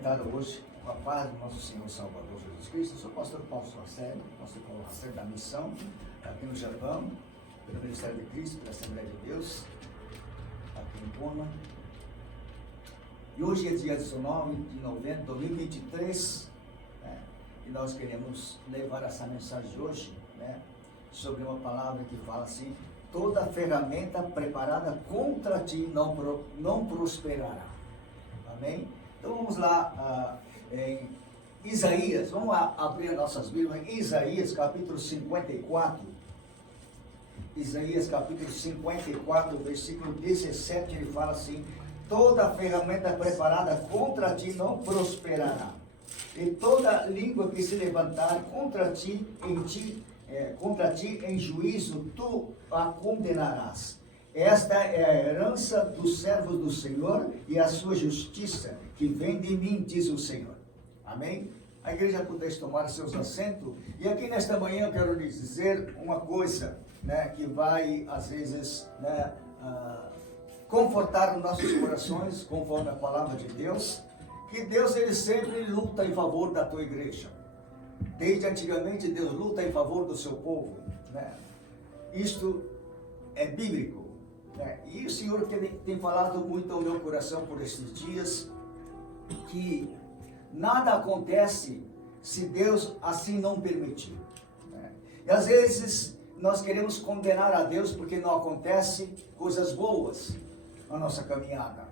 cumprimentado hoje com a paz do nosso Senhor e Salvador Jesus Cristo. Eu sou o pastor Paulo Sarcélio, pastor Paulo Sarcélio da Missão, aqui no Japão, pelo Ministério de Cristo, pela Assembleia de Deus, aqui em Puna. E hoje é dia 19 de novembro de 2023, e nós queremos levar essa mensagem de hoje, sobre uma palavra que fala assim: toda ferramenta preparada contra ti não prosperará. Amém? Então vamos lá em Isaías, vamos abrir as nossas Bíblias em Isaías capítulo 54. Isaías capítulo 54, versículo 17, ele fala assim: toda ferramenta preparada contra ti não prosperará, e toda língua que se levantar contra ti em juízo, tu a condenarás. Esta é a herança dos servos do Senhor e a sua justiça, que vem de mim, diz o Senhor. Amém? A igreja pudesse tomar seus assentos. E aqui nesta manhã eu quero lhes dizer uma coisa, que vai, às vezes, confortar os nossos corações, conforme a palavra de Deus, que Deus, ele sempre luta em favor da tua igreja. Desde antigamente, Deus luta em favor do seu povo. Isto é bíblico. E o Senhor tem falado muito ao meu coração por estes dias, que nada acontece se Deus assim não permitir. E às vezes nós queremos condenar a Deus porque não acontece coisas boas na nossa caminhada.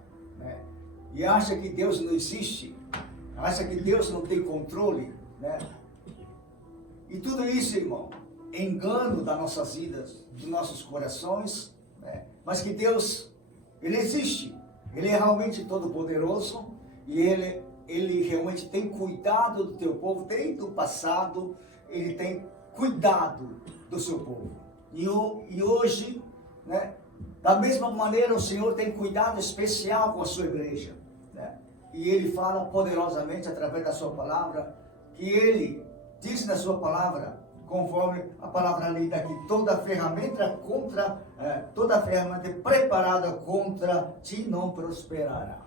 E acha que Deus não existe, acha que Deus não tem controle. E tudo isso, irmão, é engano das nossas vidas, dos nossos corações, mas que Deus, ele existe, ele é realmente todo poderoso, e ele realmente tem cuidado do teu povo, desde o passado, ele tem cuidado do seu povo. E hoje, da mesma maneira, o Senhor tem cuidado especial com a sua igreja. E ele fala poderosamente através da sua palavra, que ele diz na sua palavra, conforme a palavra lida aqui: toda ferramenta preparada contra ti não prosperará.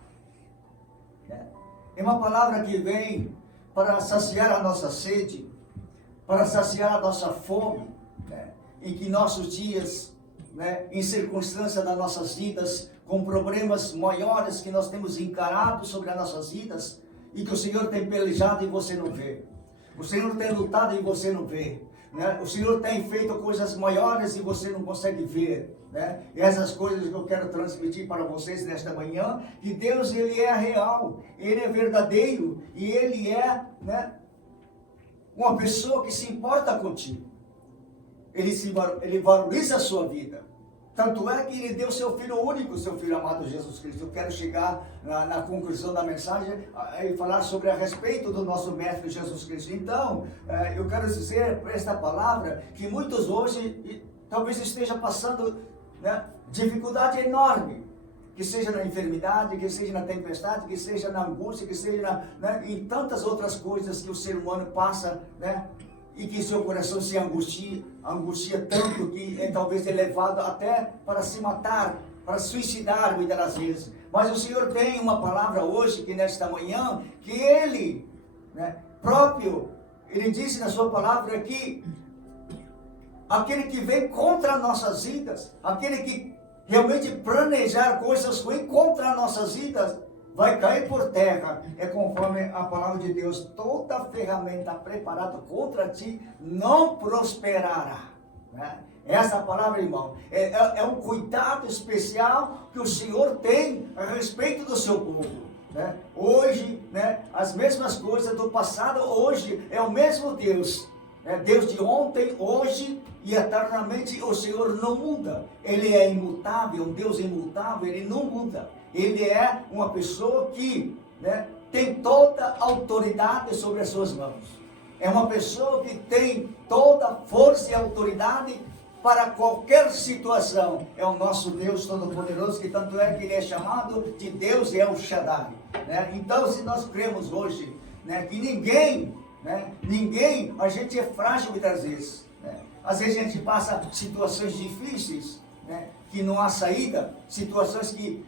É uma palavra que vem para saciar a nossa sede, para saciar a nossa fome, em que nossos dias, em circunstâncias das nossas vidas, com problemas maiores que nós temos encarado sobre as nossas vidas, e que o Senhor tem pelejado e você não vê. O Senhor tem lutado e você não vê. O Senhor tem feito coisas maiores e você não consegue ver. E essas coisas que eu quero transmitir para vocês nesta manhã, que Deus, ele é real, ele é verdadeiro, e ele é uma pessoa que se importa contigo. Ele valoriza a sua vida. Tanto é que ele deu seu Filho único, seu Filho amado Jesus Cristo. Eu quero chegar na conclusão da mensagem e falar sobre a respeito do nosso Mestre Jesus Cristo. Então, eu quero dizer para esta palavra que muitos hoje talvez estejam passando dificuldade enorme, que seja na enfermidade, que seja na tempestade, que seja na angústia, que seja em tantas outras coisas que o ser humano passa, e que seu coração se angustia tanto que talvez é levado até para se matar, para suicidar muitas das vezes. Mas o Senhor tem uma palavra hoje, que nesta manhã, que Ele, próprio, Ele disse na sua palavra que aquele que vem contra nossas vidas, aquele que realmente planejar coisas ruins contra nossas vidas, vai cair por terra. É conforme a palavra de Deus: toda ferramenta preparada contra ti não prosperará. Essa palavra, irmão, é um cuidado especial que o Senhor tem a respeito do seu povo. Hoje, as mesmas coisas do passado, hoje é o mesmo Deus. Deus de ontem, hoje e eternamente. O Senhor não muda. Ele é imutável, um Deus imutável, ele não muda. Ele é uma pessoa que tem toda a autoridade sobre as suas mãos. É uma pessoa que tem toda a força e autoridade para qualquer situação. É o nosso Deus Todo-Poderoso, que tanto é que ele é chamado de Deus El Shaddai. Então, se nós cremos hoje que ninguém, a gente é frágil muitas vezes. Às vezes a gente passa situações difíceis, que não há saída, situações que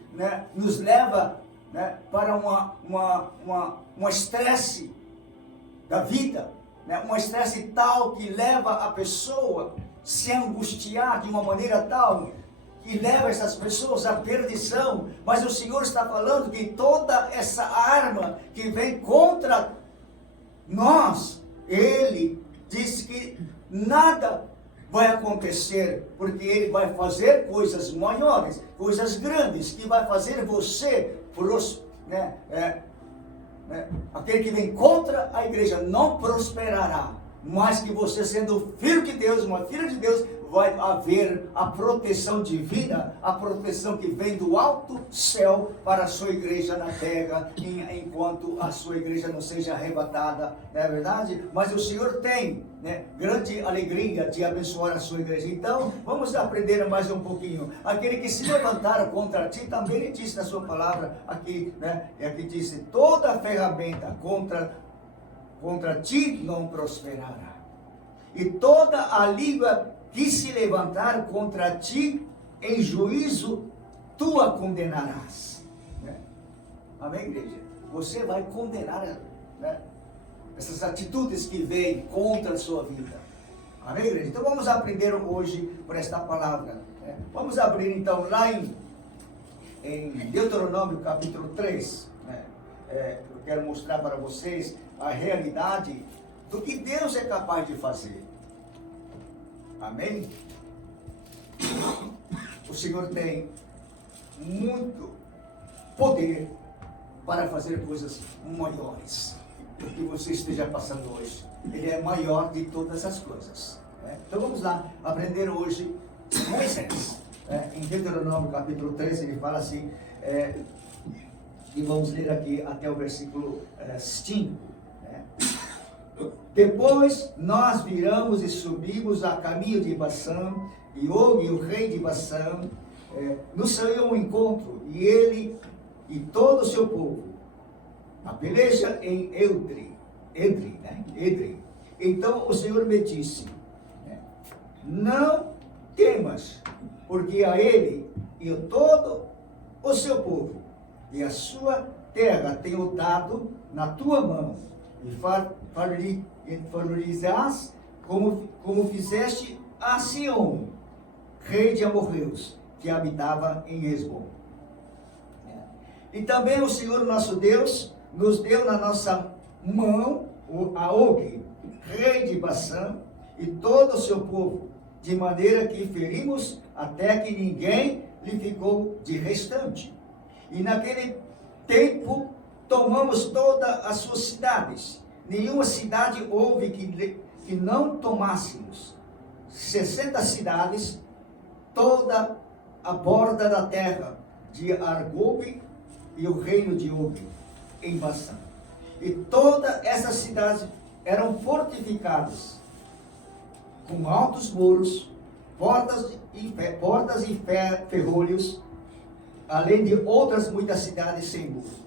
nos levam né, para um estresse da vida, né, um estresse tal que leva a pessoa a se angustiar de uma maneira tal que leva essas pessoas à perdição. Mas o Senhor está falando que toda essa arma que vem contra nós, Ele diz que nada vai acontecer, porque Ele vai fazer coisas maiores, coisas grandes, que vai fazer você, aquele que vem contra a igreja não prosperará, mas que você, sendo filho de Deus, uma filha de Deus, vai haver a proteção divina, a proteção que vem do alto céu para a sua igreja na terra, enquanto a sua igreja não seja arrebatada, não é verdade? Mas o Senhor tem, né, grande alegria de abençoar a sua igreja. Então, vamos aprender mais um pouquinho. Aquele que se levantar contra ti, também ele disse na sua palavra, aqui, né, e aqui disse, toda ferramenta contra ti não prosperará. E toda a língua que se levantar contra ti, em juízo, tu a condenarás. Né? Amém, igreja? Você vai condenar, né, essas atitudes que vêm contra a sua vida. Amém, igreja? Então vamos aprender hoje por esta palavra. Né? Vamos abrir então lá em Deuteronômio capítulo 3. Né? Eu quero mostrar para vocês a realidade do que Deus é capaz de fazer. Amém? O Senhor tem muito poder para fazer coisas maiores do que você esteja passando hoje. Ele é maior de todas as coisas. Né? Então vamos lá, aprender hoje Moisés. Em Deuteronômio capítulo 3, ele fala assim, e vamos ler aqui até o versículo 5. Depois nós viramos e subimos a caminho de Bassã, e Og, o rei de Bassã, nos saiu um encontro, e ele e todo o seu povo. A peleja em Edrei, né? Edrei. Então o Senhor me disse, né, não temas, porque a ele e todo o seu povo e a sua terra tenho dado na tua mão, e favorizás como fizeste a Sião, rei de amorreus, que habitava em Hesbom. E também o Senhor nosso Deus nos deu na nossa mão a Og, rei de Bassã, e todo o seu povo, de maneira que ferimos até que ninguém lhe ficou de restante. E naquele tempo tomamos todas as suas cidades. Nenhuma cidade houve que não tomássemos. 60 cidades, toda a borda da terra de Argob e o reino de Og, em Bassã. E todas essas cidades eram fortificadas, com altos muros, portas e ferrolhos, além de outras muitas cidades sem muro.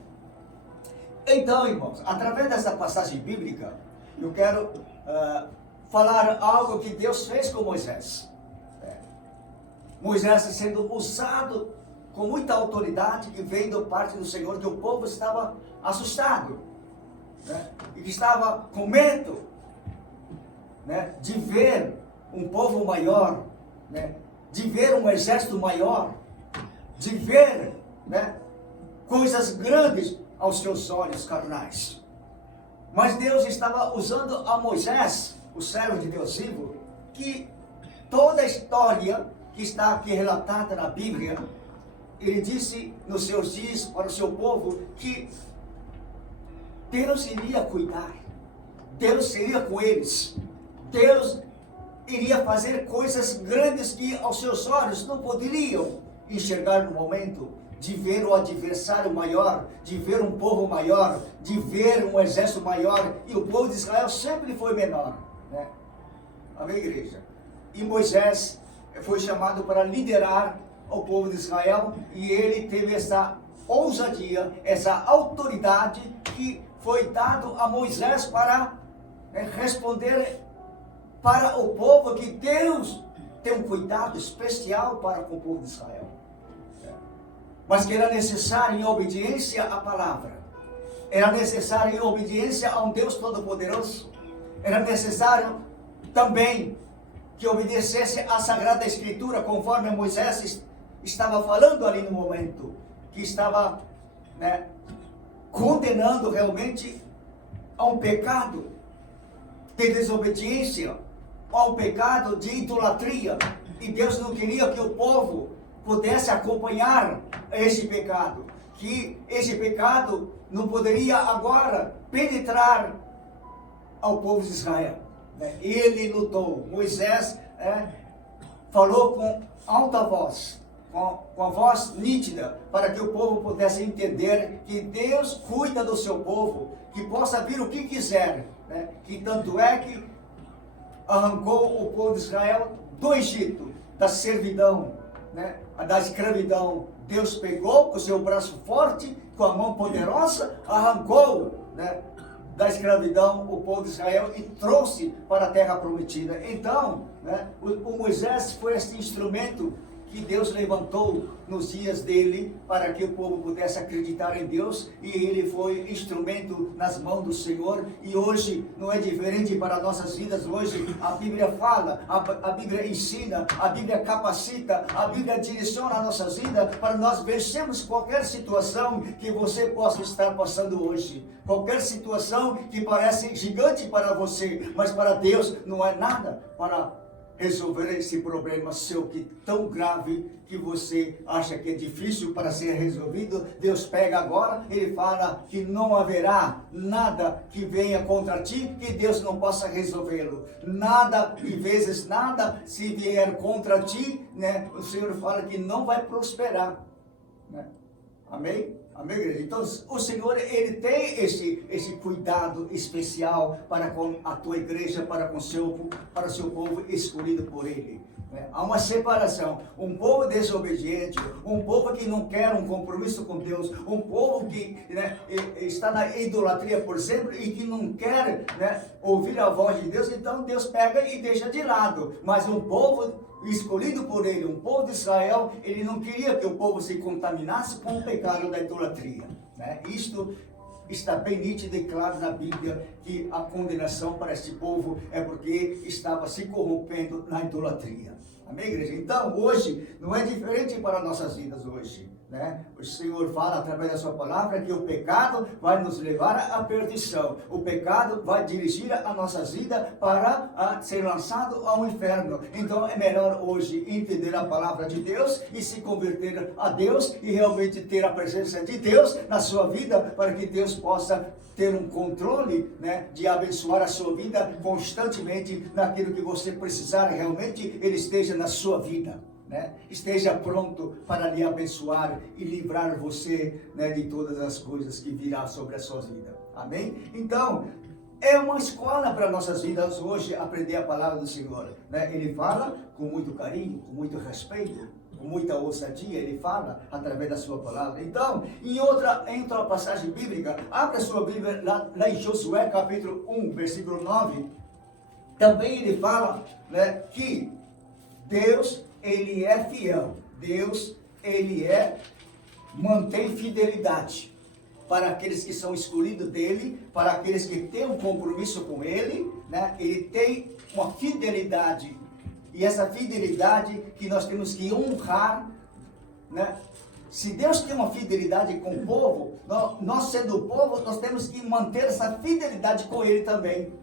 Então, irmãos, através dessa passagem bíblica, eu quero falar algo que Deus fez com Moisés. Moisés sendo usado com muita autoridade que veio da parte do Senhor, que o povo estava assustado, né? E que estava com medo, né, de ver um povo maior, né, de ver um exército maior, de ver, né, coisas grandes aos seus olhos carnais. Mas Deus estava usando a Moisés, o servo de Deus vivo, que toda a história que está aqui relatada na Bíblia, ele disse nos seus dias para o seu povo que Deus iria cuidar, Deus seria com eles, Deus iria fazer coisas grandes que aos seus olhos não poderiam enxergar no momento, de ver o adversário maior, de ver um povo maior, de ver um exército maior, e o povo de Israel sempre foi menor, né? Amém, igreja? E Moisés foi chamado para liderar o povo de Israel, e ele teve essa ousadia, essa autoridade que foi dado a Moisés para responder para o povo, que Deus tem um cuidado especial para com o povo de Israel. mas que era necessário em obediência à palavra. Era necessário em obediência a um Deus Todo-Poderoso. Era necessário também que obedecesse à Sagrada Escritura, conforme Moisés estava falando ali no momento, que estava, condenando realmente a um pecado de desobediência, a um pecado de idolatria. E Deus não queria que o povo pudesse acompanhar esse pecado, que esse pecado não poderia agora penetrar ao povo de Israel. Ele lutou, Moisés falou com alta voz, com a voz nítida, para que o povo pudesse entender que Deus cuida do seu povo, que possa vir o que quiser, que tanto é que arrancou o povo de Israel do Egito, da servidão, da escravidão. Deus pegou com o seu braço forte, com a mão poderosa, arrancou, da escravidão o povo de Israel e trouxe para a terra prometida. Então, o Moisés foi esse instrumento que Deus levantou nos dias dele para que o povo pudesse acreditar em Deus, e ele foi instrumento nas mãos do Senhor. E hoje não é diferente para nossas vidas. Hoje a Bíblia fala, a Bíblia ensina, a Bíblia capacita, a Bíblia direciona a nossa vida para nós vencermos qualquer situação que você possa estar passando hoje. Qualquer situação que parece gigante para você, mas para Deus não é nada para resolver esse problema seu que tão grave que você acha que é difícil para ser resolvido. Deus pega agora, ele fala que não haverá nada que venha contra ti que Deus não possa resolvê-lo. Nada, e vezes nada, se vier contra ti, o Senhor fala que não vai prosperar. Amém? Amém, igreja? Então, o Senhor, ele tem esse cuidado especial para com a tua igreja, para o seu povo escolhido por ele. Há uma separação. Um povo desobediente, um povo que não quer um compromisso com Deus, um povo que está na idolatria por sempre e que não quer ouvir a voz de Deus. Então, Deus pega e deixa de lado. Mas um povo escolhido por ele, um povo de Israel, ele não queria que o povo se contaminasse com o pecado da idolatria. Isto está bem nítido e claro na Bíblia, que a condenação para esse povo é porque estava se corrompendo na idolatria. Amém, igreja? Então, hoje, não é diferente para nossas vidas hoje. O Senhor fala através da sua palavra que o pecado vai nos levar à perdição. O pecado vai dirigir a nossas vidas para ser lançado ao inferno. Então é melhor hoje entender a palavra de Deus e se converter a Deus e realmente ter a presença de Deus na sua vida, para que Deus possa ter um controle de abençoar a sua vida constantemente. Naquilo que você precisar, realmente Ele esteja na sua vida. Esteja pronto para lhe abençoar e livrar você de todas as coisas que virá sobre a sua vida. Amém? Então, é uma escola para nossas vidas hoje aprender a palavra do Senhor. Ele fala com muito carinho, com muito respeito, com muita ousadia. Ele fala através da sua palavra. Então, em outra passagem bíblica, abra sua Bíblia lá em Josué capítulo 1, versículo 9. Também ele fala que Deus, ele é fiel. Deus, ele mantém fidelidade para aqueles que são escolhidos dele, para aqueles que têm um compromisso com ele, Ele tem uma fidelidade, e essa fidelidade que nós temos que honrar, Se Deus tem uma fidelidade com o povo, nós sendo o povo, nós temos que manter essa fidelidade com ele também.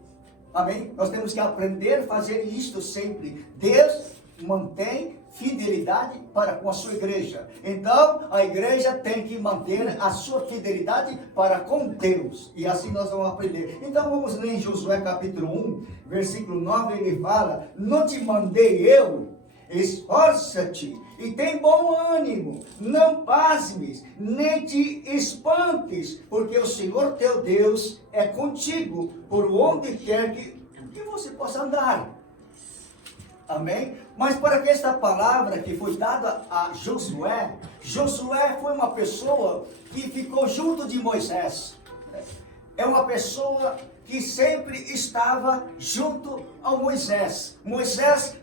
Amém? Nós temos que aprender a fazer isto sempre. Deus mantém fidelidade para com a sua igreja. Então, a igreja tem que manter a sua fidelidade para com Deus. E assim nós vamos aprender. Então, vamos ler em Josué capítulo 1, versículo 9, ele fala: não te mandei eu? Esforça-te e tem bom ânimo, não pasmes, nem te espantes, porque o Senhor teu Deus é contigo, por onde quer que você possa andar. Amém? Mas para que esta palavra que foi dada a Josué, Josué foi uma pessoa que ficou junto de Moisés. É uma pessoa que sempre estava junto ao Moisés. Moisés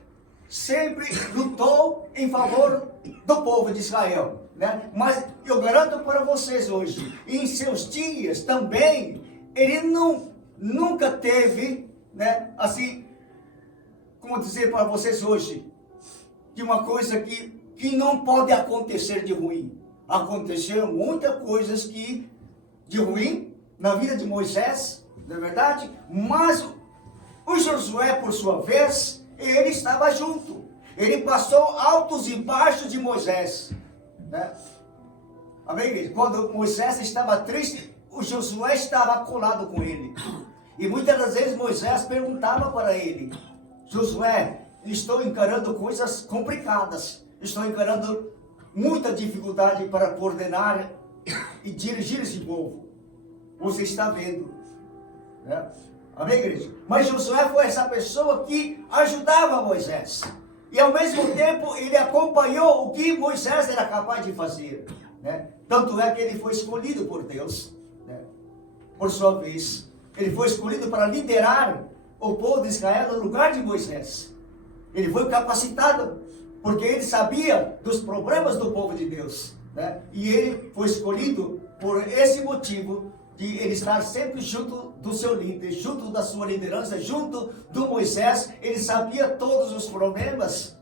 sempre lutou em favor do povo de Israel. né? Mas eu garanto para vocês hoje, em seus dias também, ele nunca teve, né, assim, como dizer para vocês hoje, de uma coisa que não pode acontecer de ruim. Aconteceram muitas coisas de ruim na vida de Moisés, não é verdade? Mas o Josué, por sua vez, ele estava junto. Ele passou altos e baixos de Moisés, né? Amém? Quando Moisés estava triste, o Josué estava colado com ele. E muitas das vezes Moisés perguntava para ele: Josué, estou encarando coisas complicadas, estou encarando muita dificuldade para coordenar e dirigir esse povo. Você está vendo, né? Amém, igreja? Mas Josué foi essa pessoa que ajudava Moisés. E ao mesmo tempo ele acompanhou o que Moisés era capaz de fazer, né? Tanto é que ele foi escolhido por Deus, né? Por sua vez, ele foi escolhido para liderar o povo de Israel no lugar de Moisés. Ele foi capacitado, porque ele sabia dos problemas do povo de Deus, né? E ele foi escolhido por esse motivo, de ele estar sempre junto do seu líder, junto da sua liderança, junto do Moisés. Ele sabia todos os problemas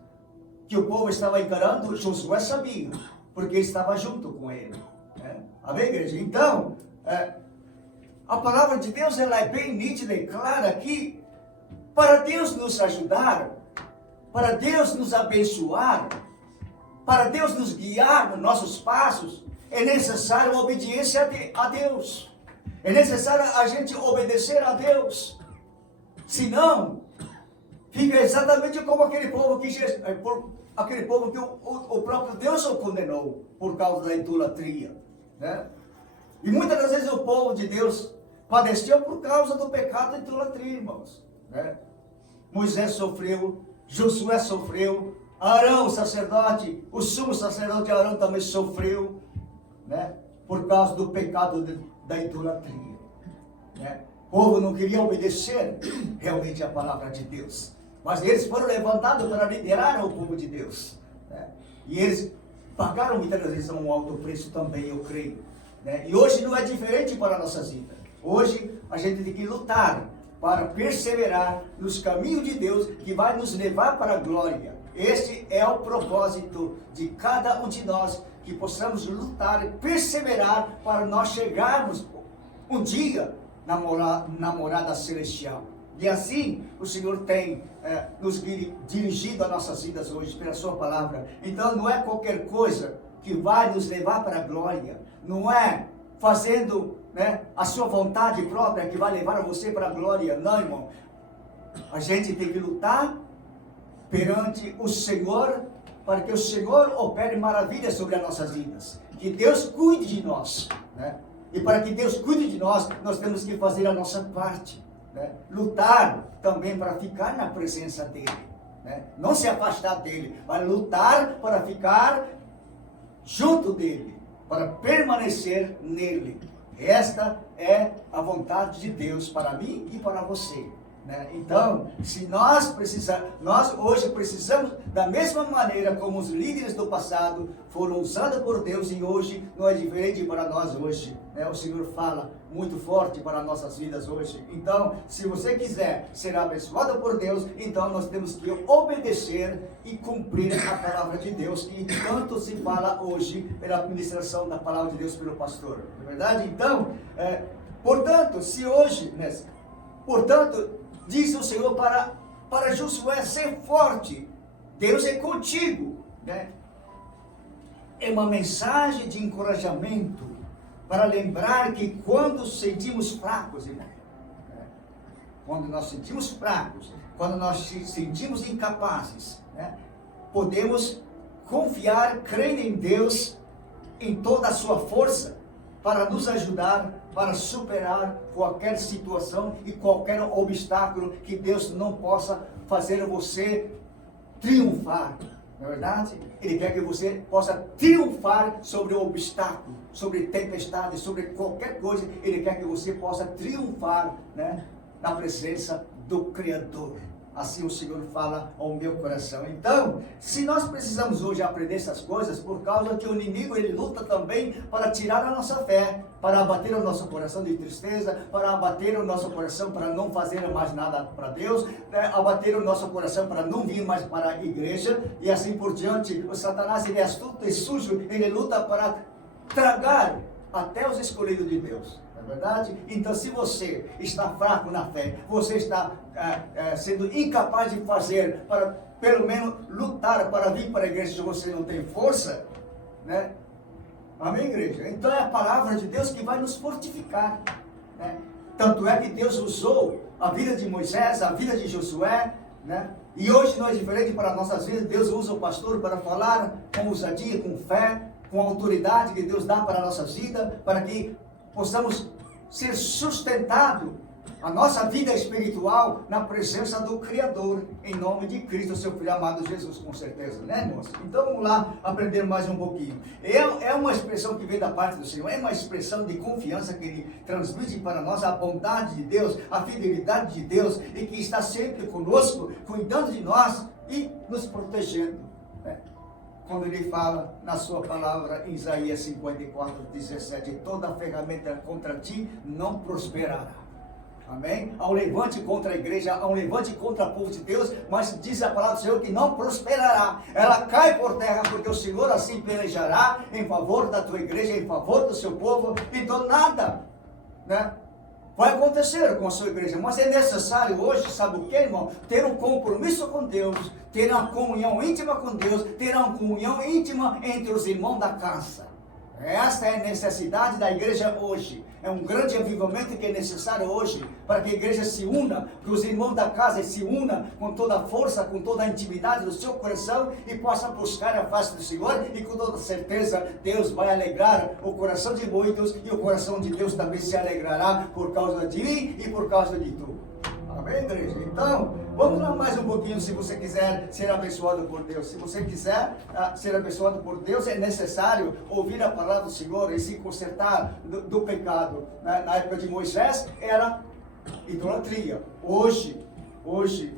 que o povo estava encarando. Josué sabia, porque estava junto com ele, né? Amém, igreja? Então, a palavra de Deus, ela é bem nítida e clara aqui. Para Deus nos ajudar, para Deus nos abençoar, para Deus nos guiar nos nossos passos, é necessário a obediência a Deus. É necessário a gente obedecer a Deus. Senão, fica exatamente como aquele povo que o próprio Deus o condenou por causa da idolatria, né? E muitas das vezes o povo de Deus padeceu por causa do pecado da idolatria, irmãos, né? Moisés sofreu, Josué sofreu, Arão, o sacerdote, o sumo sacerdote Arão também sofreu, né? Por causa do pecado da idolatria, né? O povo não queria obedecer realmente a palavra de Deus, mas eles foram levantados para liderar o povo de Deus, né? E eles pagaram muitas vezes um alto preço também, eu creio, né? E hoje não é diferente para a nossa vida. Hoje a gente tem que lutar para perseverar nos caminhos de Deus, que vai nos levar para a glória. Este é o propósito de cada um de nós, que possamos lutar e perseverar para nós chegarmos um dia na morada celestial. E assim o Senhor tem nos dirigido as nossas vidas hoje pela sua palavra. Então não é qualquer coisa que vai nos levar para a glória. Não é fazendo, né, a sua vontade própria que vai levar você para a glória. Não, irmão. A gente tem que lutar perante o Senhor, para que o Senhor opere maravilhas sobre as nossas vidas. Que Deus cuide de nós, né? E para que Deus cuide de nós, nós temos que fazer a nossa parte, né? Lutar também para ficar na presença dEle, né? Não se afastar dEle, mas lutar para ficar junto dEle, para permanecer nele. Esta é a vontade de Deus para mim e para você, né? Então, se nós hoje precisamos, da mesma maneira como os líderes do passado foram usados por Deus, e hoje não é diferente para nós hoje, né? O Senhor fala muito forte para nossas vidas hoje. Então, se você quiser ser abençoado por Deus, então nós temos que obedecer e cumprir a palavra de Deus, que tanto se fala hoje pela administração da palavra de Deus pelo pastor, não é verdade? Então, portanto, se hoje, né, diz o Senhor para Josué ser forte, Deus é contigo, né? É uma mensagem de encorajamento para lembrar que quando sentimos fracos, irmão, né? Quando nós sentimos fracos, quando nós sentimos incapazes, né? Podemos confiar, crer em Deus, em toda a sua força, para nos ajudar, para superar qualquer situação e qualquer obstáculo que Deus não possa fazer você triunfar. Não é verdade? Ele quer que você possa triunfar sobre o obstáculo, sobre tempestade, sobre qualquer coisa. Ele quer que você possa triunfar, né, na presença do Criador. Assim o Senhor fala ao meu coração. Então, se nós precisamos hoje aprender essas coisas, por causa que o inimigo, ele luta também para tirar a nossa fé, para abater o nosso coração de tristeza, para abater o nosso coração para não fazer mais nada para Deus, abater o nosso coração para não vir mais para a igreja, e assim por diante. O Satanás, ele é astuto e sujo, ele luta para tragar até os escolhidos de Deus. Não é verdade? Então, se você está fraco na fé, você está sendo incapaz de fazer, para pelo menos lutar para vir para a igreja, se você não tem força, né? Amém, igreja? Então é a palavra de Deus que vai nos fortificar, né? Tanto é que Deus usou a vida de Moisés, a vida de Josué, né? E hoje não é diferente para nossas vidas. Deus usa o pastor para falar com ousadia, com fé, com a autoridade que Deus dá para a nossa vida, para que possamos ser sustentados, a nossa vida espiritual, na presença do Criador, em nome de Cristo, seu Filho amado Jesus, com certeza, né, irmãos? Então vamos lá aprender mais um pouquinho. É uma expressão que vem da parte do Senhor, é uma expressão de confiança que Ele transmite para nós, a bondade de Deus, a fidelidade de Deus, e que está sempre conosco, cuidando de nós e nos protegendo, né? Quando ele fala na sua palavra, em Isaías 54:17, toda ferramenta contra ti não prosperará. Amém? Há um levante contra a igreja, há um levante contra o povo de Deus, mas diz a palavra do Senhor que não prosperará. Ela cai por terra, porque o Senhor assim pelejará em favor da tua igreja, em favor do seu povo. Então nada, né, vai acontecer com a sua igreja, mas é necessário hoje, sabe o que, irmão? Ter um compromisso com Deus, ter uma comunhão íntima com Deus, ter uma comunhão íntima entre os irmãos da casa. Esta é a necessidade da igreja hoje. É um grande avivamento que é necessário hoje, para que a igreja se una, que os irmãos da casa se unam com toda a força, com toda a intimidade do seu coração e possam buscar a face do Senhor, e com toda certeza Deus vai alegrar o coração de muitos, e o coração de Deus também se alegrará por causa de mim e por causa de tu. Amém, igreja? Então, vamos lá mais um pouquinho, se você quiser ser abençoado por Deus. Se você quiser ser abençoado por Deus, é necessário ouvir a palavra do Senhor e se consertar do pecado. Na época de Moisés, era idolatria. Hoje,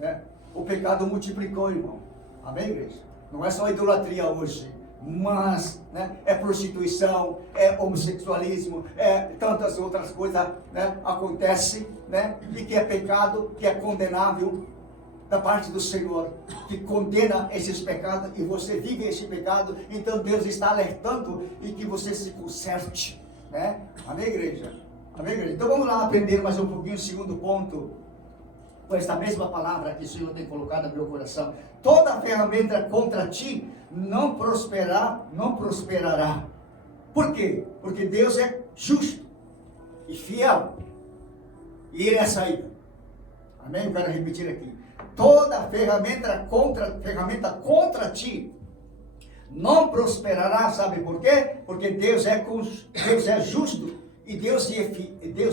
né, o pecado multiplicou, irmão. Amém, igreja? Não é só idolatria hoje, mas, né, é prostituição, é homossexualismo, é tantas outras coisas, né, acontecem, né, e que é pecado, que é condenável da parte do Senhor, que condena esses pecados, e você vive esse pecado. Então Deus está alertando e que você se conserte, né? Amém, igreja? Amém, igreja? Então vamos lá aprender mais um pouquinho o segundo ponto, com esta mesma palavra que o Senhor tem colocado no meu coração. Toda ferramenta contra ti não prosperará. Por quê? Porque Deus é justo e fiel, e Ele é a saída. Amém? Eu quero repetir aqui. Toda ferramenta contra ti não prosperará. Sabe por quê? Porque Deus é justo, e Deus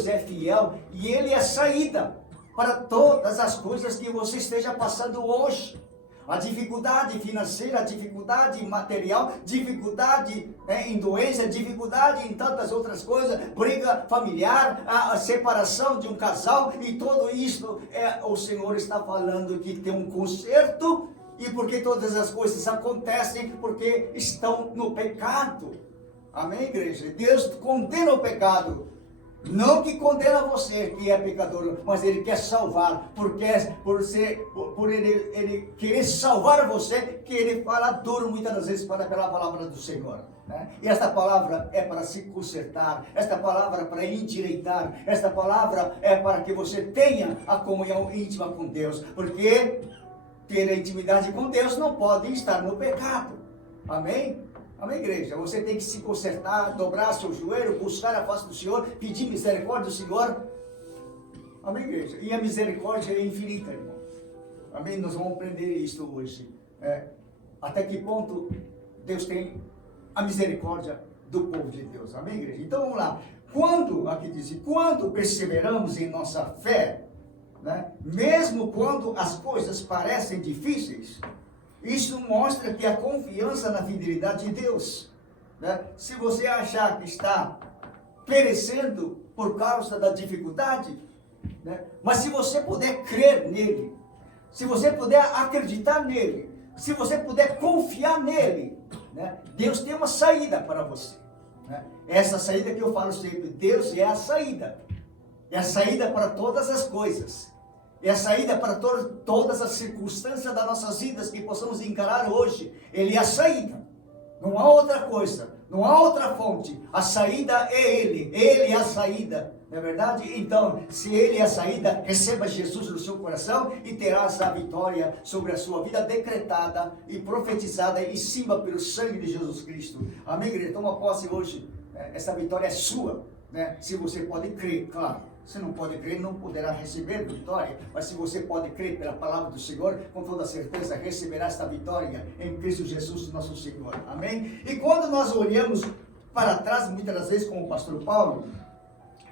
é fiel, e Ele é a saída para todas as coisas que você esteja passando hoje. A dificuldade financeira, a dificuldade material, dificuldade em doença, dificuldade em tantas outras coisas, briga familiar, a separação de um casal, e tudo isso o Senhor está falando que tem um conserto, e porque todas as coisas acontecem porque estão no pecado. Amém, igreja? Deus condena o pecado. Não que condena você que é pecador, mas Ele quer salvar, porque por ele querer salvar você, que Ele fala duro muitas das vezes pela palavra do Senhor, né? E esta palavra é para se consertar, esta palavra é para endireitar, esta palavra é para que você tenha a comunhão íntima com Deus, porque ter a intimidade com Deus não pode estar no pecado. Amém? Amém, igreja? Você tem que se consertar, dobrar seu joelho, buscar a face do Senhor, pedir misericórdia do Senhor. Amém, igreja? E a misericórdia é infinita, irmão. Amém? Nós vamos aprender isso hoje. Até que ponto Deus tem a misericórdia do povo de Deus. Amém, igreja? Então vamos lá. Quando perseveramos em nossa fé, né, mesmo quando as coisas parecem difíceis, isso mostra que a confiança na fidelidade de Deus, né? Se você achar que está perecendo por causa da dificuldade, né, mas se você puder crer nele, se você puder acreditar nele, se você puder confiar nele, né? Deus tem uma saída para você. Né? Essa saída que eu falo sempre, Deus é a saída. É a saída para todas as coisas. É a saída para todas as circunstâncias das nossas vidas que possamos encarar hoje. Ele é a saída. Não há outra coisa. Não há outra fonte. A saída é Ele. Ele é a saída. Não é verdade? Então, se Ele é a saída, receba Jesus no seu coração e terás a vitória sobre a sua vida decretada e profetizada em cima pelo sangue de Jesus Cristo. Amém, igreja? Toma posse hoje. Essa vitória é sua. Né? Se você pode crer, claro. Se não pode crer, não poderá receber vitória. Mas se você pode crer pela palavra do Senhor, com toda certeza receberá esta vitória em Cristo Jesus, nosso Senhor. Amém? E quando nós olhamos para trás, muitas das vezes, como o pastor Paulo,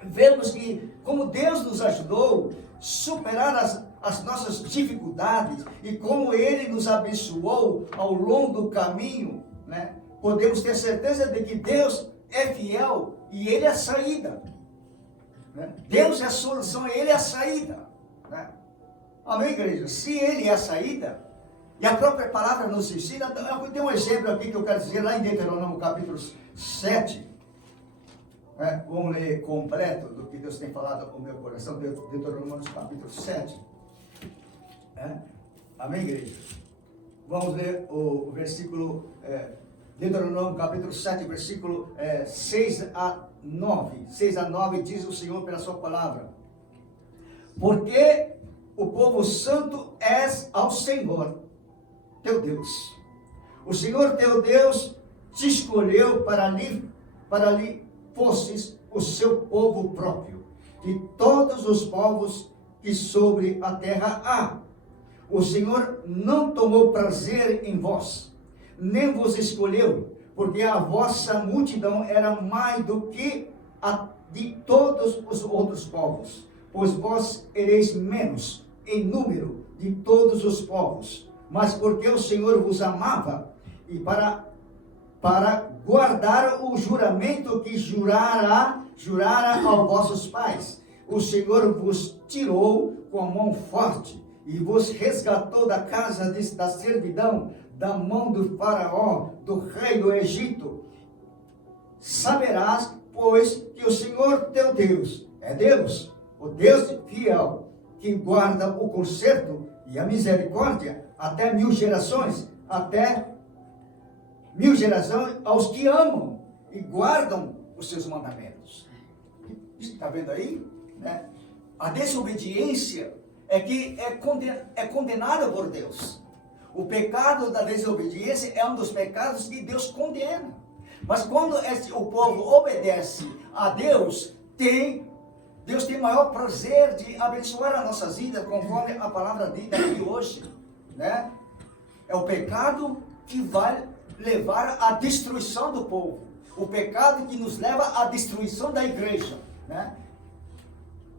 vemos que como Deus nos ajudou a superar as nossas dificuldades e como Ele nos abençoou ao longo do caminho, né? Podemos ter certeza de que Deus é fiel e Ele é a saída. Deus é a solução, Ele é a saída. Né? Amém, igreja? Se Ele é a saída, e a própria palavra nos ensina, eu tenho um exemplo aqui que eu quero dizer lá em Deuteronômio capítulo 7. Vamos ler completo do que Deus tem falado ao meu coração, Deuteronômio capítulo 7. Amém, igreja? Vamos ler o versículo, Deuteronômio capítulo 7, versículo 6 a 9 diz o Senhor pela sua palavra: porque o povo santo és ao Senhor teu Deus. O Senhor teu Deus te escolheu para lhe fosses o seu povo próprio, de todos os povos que sobre a terra há. O Senhor não tomou prazer em vós, nem vos escolheu, porque a vossa multidão era mais do que a de todos os outros povos, pois vós ereis menos em número de todos os povos, mas porque o Senhor vos amava, e para guardar o juramento que jurara aos vossos pais, o Senhor vos tirou com a mão forte, e vos resgatou da casa da servidão, da mão do faraó, do rei do Egito. Saberás, pois, que o Senhor teu Deus é Deus, o Deus fiel, que guarda o conserto e a misericórdia até 1000 gerações, aos que amam e guardam os seus mandamentos. Está vendo aí? Né? A desobediência é condenada por Deus. O pecado da desobediência é um dos pecados que Deus condena. Mas quando o povo obedece a Deus, Deus tem maior prazer de abençoar as nossas vidas, conforme a palavra dita aqui hoje. Né? É o pecado que vai levar à destruição do povo. O pecado que nos leva à destruição da igreja. Né?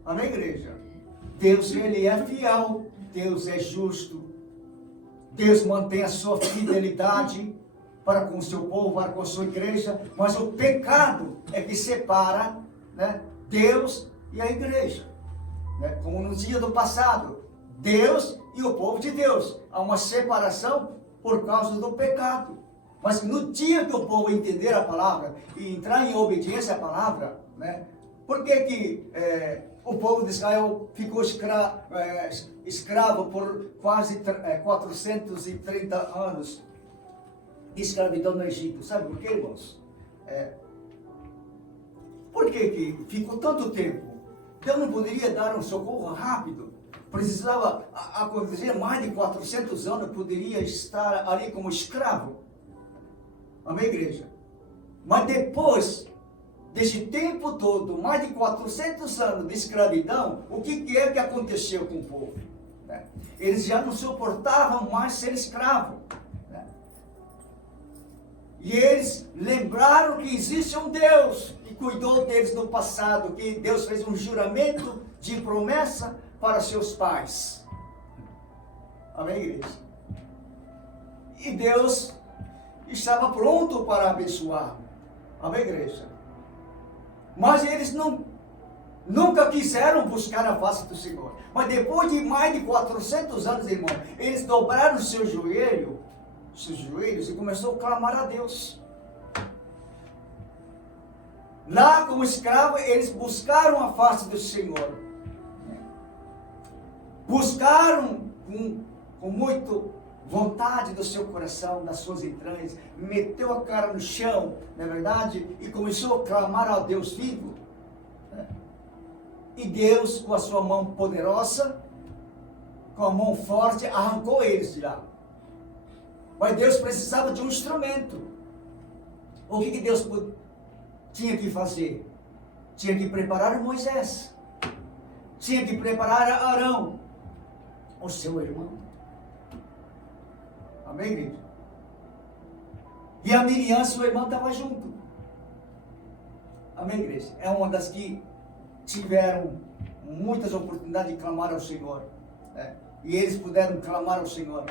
Amém, igreja? Deus, Ele é fiel. Deus é justo. Deus mantém a sua fidelidade para com o seu povo, para com a sua igreja, mas o pecado é que separa, né, Deus e a igreja. Né? Como no dia do passado, Deus e o povo de Deus. Há uma separação por causa do pecado. Mas no dia que o povo entender a palavra e entrar em obediência à palavra, né, por que o povo de Israel ficou escravo por quase 430 anos de escravidão no Egito? Sabe por quê, irmãos? Por que ficou tanto tempo? Deus não poderia dar um socorro rápido? Precisava acontecer mais de 400 anos, poderia estar ali como escravo. Amém, igreja? Mas depois desse tempo todo, mais de 400 anos de escravidão, o que é que aconteceu com o povo? Né? Eles já não suportavam mais ser escravos. Né? E eles lembraram que existe um Deus que cuidou deles no passado, que Deus fez um juramento de promessa para seus pais. Amém, igreja? E Deus estava pronto para abençoar. Amém, igreja? Mas eles não Nunca quiseram buscar a face do Senhor. Mas depois de mais de 400 anos, irmão, eles dobraram seus joelhos e começaram a clamar a Deus. Lá, como escravos, eles buscaram a face do Senhor. Buscaram com muito vontade do seu coração, das suas entranhas, meteu a cara no chão, não é verdade? E começou a clamar ao Deus vivo. E Deus, com a sua mão poderosa, com a mão forte, arrancou eles de lá. Mas Deus precisava de um instrumento. O que Deus tinha que fazer? Tinha que preparar Moisés. Tinha que preparar Arão, o seu irmão. Amém, igreja? E a Miriam, sua irmã, estava junto. Amém, igreja? É uma das que tiveram muitas oportunidades de clamar ao Senhor. Né? E eles puderam clamar ao Senhor.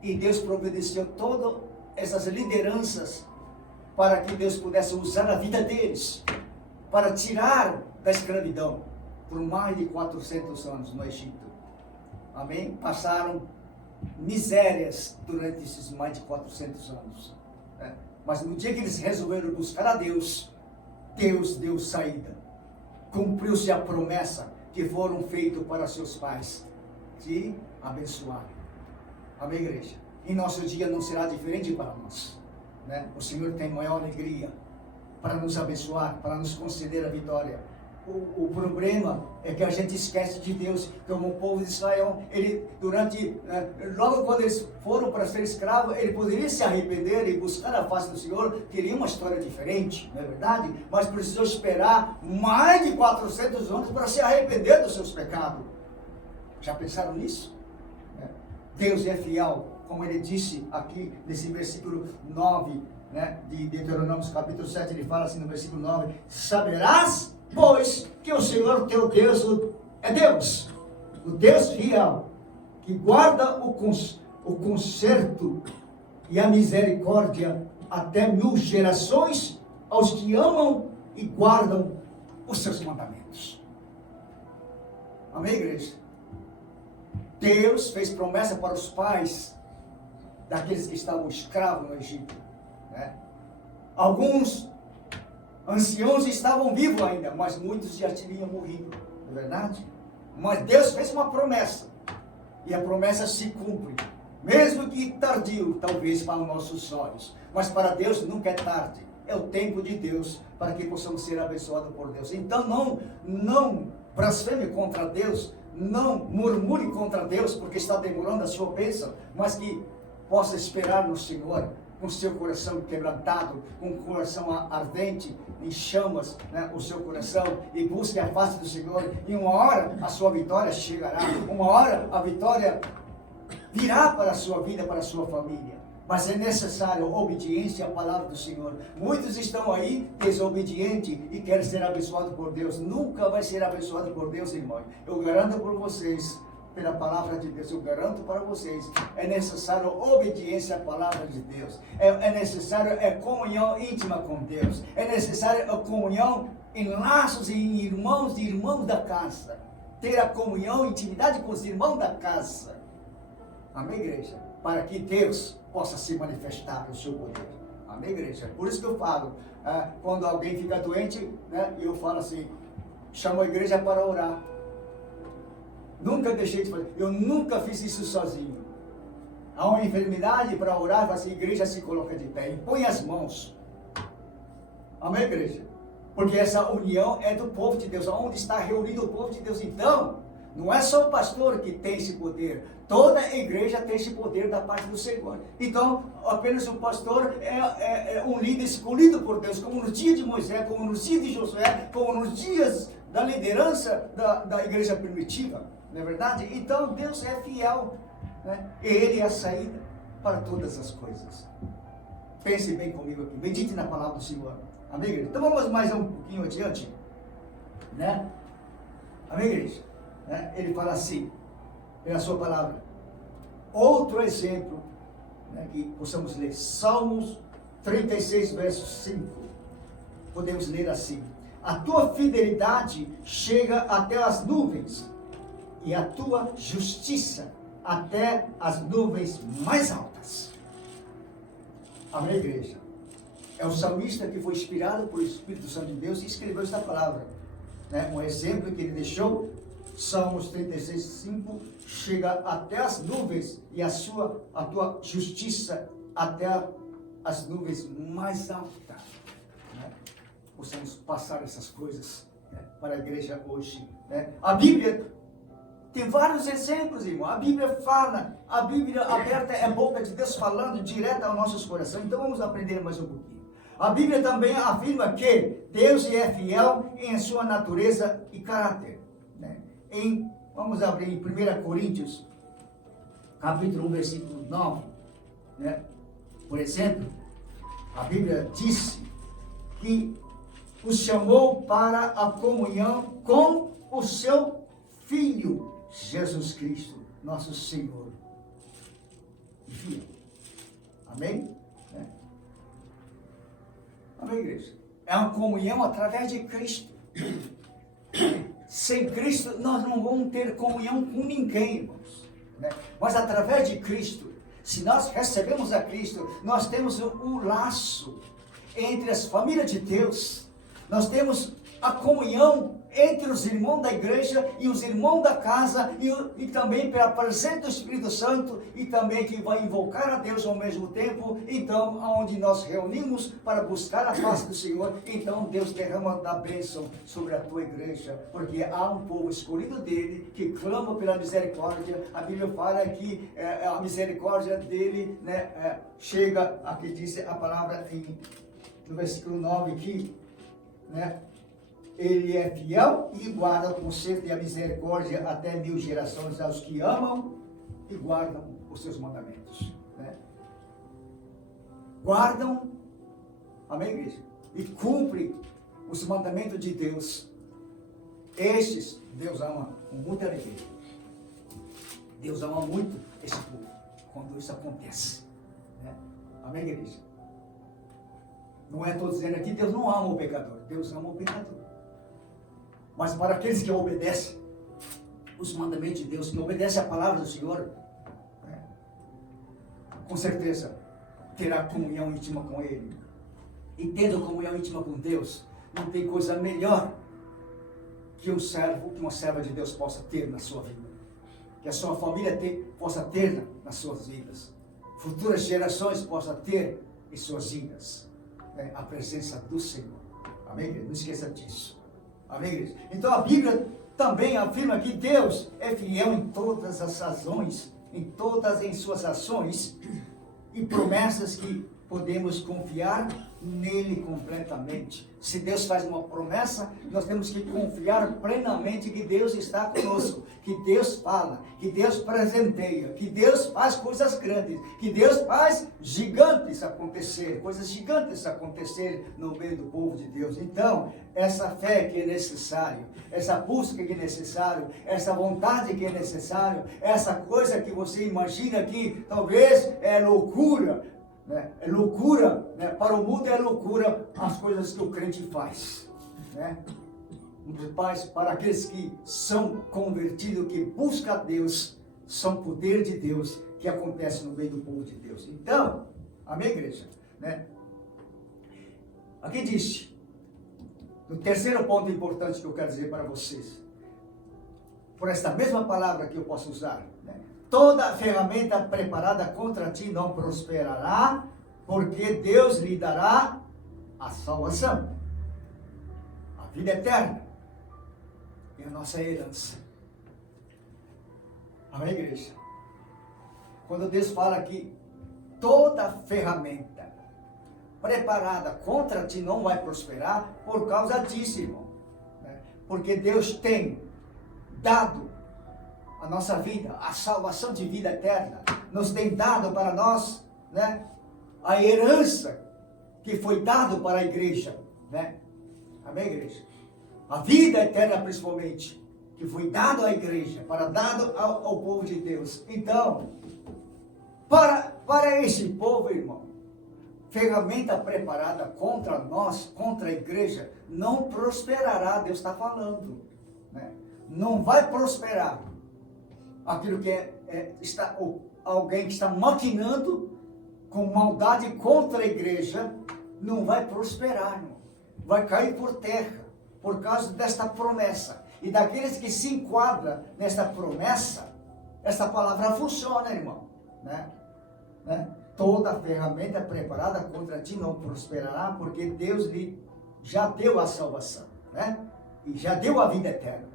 E Deus providenciou todas essas lideranças para que Deus pudesse usar a vida deles para tirar da escravidão por mais de 400 anos no Egito. Amém? Passaram misérias durante esses mais de 400 anos. Né? Mas no dia que eles resolveram buscar a Deus, Deus deu saída. Cumpriu-se a promessa que foram feitas para seus pais de abençoar. Amém, igreja? E nosso dia não será diferente para nós. Né? O Senhor tem maior alegria para nos abençoar, para nos conceder a vitória. O problema é que a gente esquece de Deus, como o povo de Israel, logo quando eles foram para ser escravos, ele poderia se arrepender e buscar a face do Senhor, teria uma história diferente, não é verdade? Mas precisou esperar mais de 400 anos para se arrepender dos seus pecados. Já pensaram nisso? Deus é fiel, como ele disse aqui nesse versículo 9, né, de Deuteronômio capítulo 7, ele fala assim no versículo 9: saberás, pois, que o Senhor teu Deus é Deus, o Deus fiel, que guarda o conserto e a misericórdia até 1000 gerações aos que amam e guardam os seus mandamentos. Amém, igreja? Deus fez promessa para os pais daqueles que estavam escravos no Egito. Né? Alguns anciãos estavam vivos ainda, mas muitos já tinham morrido, não é verdade? Mas Deus fez uma promessa, e a promessa se cumpre, mesmo que tardio, talvez para os nossos olhos, mas para Deus nunca é tarde, é o tempo de Deus, para que possamos ser abençoados por Deus. Então não blasfeme contra Deus, não murmure contra Deus, porque está demorando a sua bênção, mas que possa esperar no Senhor, com seu coração quebrantado, com o coração ardente, em chamas, né, o seu coração, e busque a face do Senhor, e uma hora a sua vitória chegará, uma hora a vitória virá para a sua vida, para a sua família. Mas é necessário obediência à palavra do Senhor. Muitos estão aí desobedientes e querem ser abençoados por Deus. Nunca vai ser abençoado por Deus, irmão. Eu garanto por vocês, pela palavra de Deus, eu garanto para vocês, é necessário obediência à palavra de Deus. É necessário comunhão íntima com Deus. É necessário a comunhão em laços e em irmãos de irmãos da casa. Ter a comunhão, intimidade com os irmãos da casa. Amém, igreja? Para que Deus possa se manifestar o seu poder. Amém, igreja? Por isso que eu falo, quando alguém fica doente, né, eu falo assim, chamo a igreja para orar. Nunca deixei de fazer, eu nunca fiz isso sozinho. Há uma enfermidade para orar, a igreja se coloca de pé e põe as mãos. Amém, igreja? Porque essa união é do povo de Deus, onde está reunido o povo de Deus. Então, não é só o pastor que tem esse poder, toda a igreja tem esse poder da parte do Senhor. Então, apenas o pastor é um líder escolhido por Deus, como nos dias de Moisés, como nos dias de Josué, como nos dias da liderança da igreja primitiva, não é verdade? Então, Deus é fiel, né? Ele é a saída para todas as coisas. Pense bem comigo aqui, medite na palavra do Senhor. Amém, igreja? Então, vamos mais um pouquinho adiante, né? Amém, igreja? Ele fala assim, pela sua palavra. Outro exemplo, né, que possamos ler, Salmos 36, verso 5. Podemos ler assim: A tua fidelidade chega até as nuvens, e a tua justiça até as nuvens mais altas. Amém, igreja? É o salmista que foi inspirado por Espírito Santo de Deus e escreveu esta palavra. Né? Um exemplo que ele deixou, Salmos 36:5, chega até as nuvens e a tua justiça até as nuvens mais altas. Né? Possamos passar essas coisas, né, para a igreja hoje. Né? A Bíblia tem vários exemplos, irmão. A Bíblia fala, a Bíblia aberta é a boca de Deus falando direto aos nossos corações. Então vamos aprender mais um pouquinho. A Bíblia também afirma que Deus é fiel em sua natureza e caráter. Né? Vamos abrir em 1 Coríntios, capítulo 1, versículo 9. Né? Por exemplo, a Bíblia disse que o chamou para a comunhão com o seu Filho, Jesus Cristo, nosso Senhor e Filho. Amém? Amém, igreja? É uma comunhão através de Cristo. Sem Cristo, nós não vamos ter comunhão com ninguém, irmãos. Né? Mas através de Cristo, se nós recebemos a Cristo, nós temos o laço entre as famílias de Deus. Nós temos a comunhão entre os irmãos da igreja e os irmãos da casa e também pela presença do Espírito Santo e também que vai invocar a Deus ao mesmo tempo. Então, onde nós reunimos para buscar a face do Senhor, então Deus derrama da bênção sobre a tua igreja, porque há um povo escolhido dele que clama pela misericórdia. A Bíblia fala que a misericórdia dele, né, chega, aqui diz a palavra no versículo 9 aqui, né? Ele é fiel e guarda o conserto e a misericórdia até 1000 gerações aos que amam e guardam os seus mandamentos. Né? Guardam, amém, igreja? E cumprem os mandamentos de Deus. Estes, Deus ama com muita alegria. Deus ama muito esse povo quando isso acontece. Né? Amém, igreja? Não é estou dizendo aqui, Deus não ama o pecador. Deus ama o pecador. Mas para aqueles que obedecem os mandamentos de Deus, que obedecem a palavra do Senhor, né, com certeza terá comunhão íntima com Ele. E tendo comunhão íntima com Deus, não tem coisa melhor que um servo, que uma serva de Deus possa ter na sua vida. Que a sua família possa ter nas suas vidas. Futuras gerações possam ter em suas vidas, né, a presença do Senhor. Amém? Não esqueça disso. Amém, igreja? Então a Bíblia também afirma que Deus é fiel em todas as ações, em suas ações e promessas que podemos confiar nele completamente. Se Deus faz uma promessa, nós temos que confiar plenamente que Deus está conosco, que Deus fala, que Deus presenteia, que Deus faz coisas grandes, que Deus faz gigantes acontecer, coisas gigantes acontecer no meio do povo de Deus. Então, essa fé que é necessário, essa busca que é necessário, essa vontade que é necessário, essa coisa que você imagina que talvez é loucura, né? É loucura, né? Para o mundo é loucura as coisas que o crente faz, né? Para aqueles que são convertidos, que buscam a Deus, são poder de Deus que acontece no meio do povo de Deus. Então, amém, igreja? Né? Aqui diz, o terceiro ponto importante que eu quero dizer para vocês, por esta mesma palavra que eu posso usar, né? Toda ferramenta preparada contra ti não prosperará, porque Deus lhe dará a salvação, a vida eterna e a nossa herança. Amém, igreja? Quando Deus fala que toda ferramenta preparada contra ti não vai prosperar, por causa disso, irmão. Né? Porque Deus tem dado a nossa vida, a salvação de vida eterna, nos tem dado para nós, né, a herança que foi dado para a igreja, né? Amém, igreja? A vida eterna, principalmente, que foi dado à igreja, dado ao povo de Deus. Então, para esse povo, irmão, ferramenta preparada contra nós, contra a igreja, não prosperará, Deus está falando. Né? Não vai prosperar. Aquilo que alguém que está maquinando com maldade contra a igreja, não vai prosperar, irmão. Vai cair por terra, por causa desta promessa. E daqueles que se enquadram nesta promessa, esta palavra funciona, irmão. Né? Toda ferramenta preparada contra ti não prosperará, porque Deus lhe já deu a salvação, né? E já deu a vida eterna.